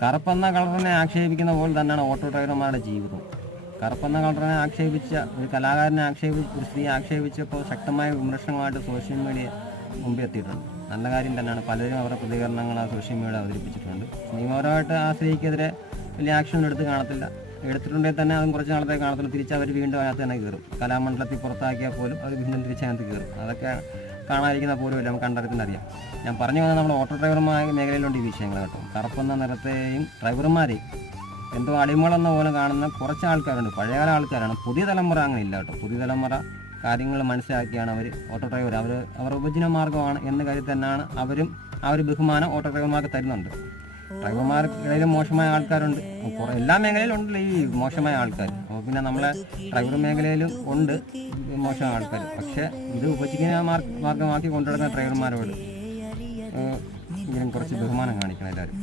കറുപ്പെന്ന കളറിനെ ആക്ഷേപിക്കുന്ന പോലെ തന്നെയാണ് ഓട്ടോ ഡ്രൈവർമാരുടെ ജീവിതം. കറുപ്പെന്ന കളറിനെ ആക്ഷേപിച്ച ഒരു കലാകാരനെ ഒരു സ്ത്രീ ആക്ഷേപിച്ചപ്പോൾ ശക്തമായ വിമർശനമായിട്ട് സോഷ്യൽ മീഡിയ മുമ്പ് എത്തിയിട്ടുണ്ട്. നല്ല കാര്യം തന്നെയാണ്. പലരും അവരുടെ പ്രതികരണങ്ങൾ ആ സോഷ്യൽ മീഡിയ അവതരിപ്പിച്ചിട്ടുണ്ട്. നിയമപരമായിട്ട് ആ സ്ത്രീക്കെതിരെ വലിയ ആക്ഷൻ എടുത്തിട്ടുണ്ടെങ്കിൽ തന്നെ അതും കുറച്ച് നാളത്തെ കാണത്തുള്ളൂ. തിരിച്ച് അവർ വീണ്ടും അതിനകത്ത് തന്നെ കയറും. കലാമണ്ഡലത്തിൽ പുറത്താക്കിയാൽ പോലും അവർ വീണ്ടും തിരിച്ചതിനകത്ത് കയറും. അതൊക്കെ കാണാതിരിക്കുന്ന പോലും ഇല്ല, നമുക്ക് കണ്ടറിയുന്നറിയാം. ഞാൻ പറഞ്ഞു വന്നത് നമ്മുടെ ഓട്ടോ ഡ്രൈവർമാർ മേഖലയിലുണ്ട് ഈ വിഷയങ്ങൾ കേട്ടോ. കറുപ്പെന്ന നിറത്തെയും ഡ്രൈവർമാരെയും എന്തോ അടിമകളെന്ന പോലെ കാണുന്ന കുറച്ച് ആൾക്കാരുണ്ട്. പഴയകാല ആൾക്കാരാണ്. പുതിയ തലമുറ അങ്ങനെ ഇല്ല കേട്ടോ. പുതിയ തലമുറ കാര്യങ്ങൾ മനസ്സിലാക്കിയാണ് അവർ ഓട്ടോ ഡ്രൈവർ അവർ ഉപജീവന മാർഗ്ഗമാണ് എന്ന കാര്യത്തിൽ തന്നെയാണ് അവരും ആ ഒരു ബഹുമാനം ഓട്ടോ ഡ്രൈവർമാർക്ക് തരുന്നുണ്ട്. ഡ്രൈവർമാർക്കിടയിലും മോശമായ ആൾക്കാരുണ്ട്. എല്ലാ മേഖലയിലും ഉണ്ടല്ലോ ഈ മോശമായ ആൾക്കാർ. അപ്പോൾ പിന്നെ നമ്മളെ ഡ്രൈവർ മേഖലയിലും ഉണ്ട് മോശമായ ആൾക്കാർ. പക്ഷേ ഇത് ഉപജീവന മാർഗ്ഗമാക്കി കൊണ്ടുവരുന്ന ഡ്രൈവർമാരോട് ഇങ്ങനെ കുറച്ച് ബഹുമാനം കാണിക്കണം എല്ലാവരും.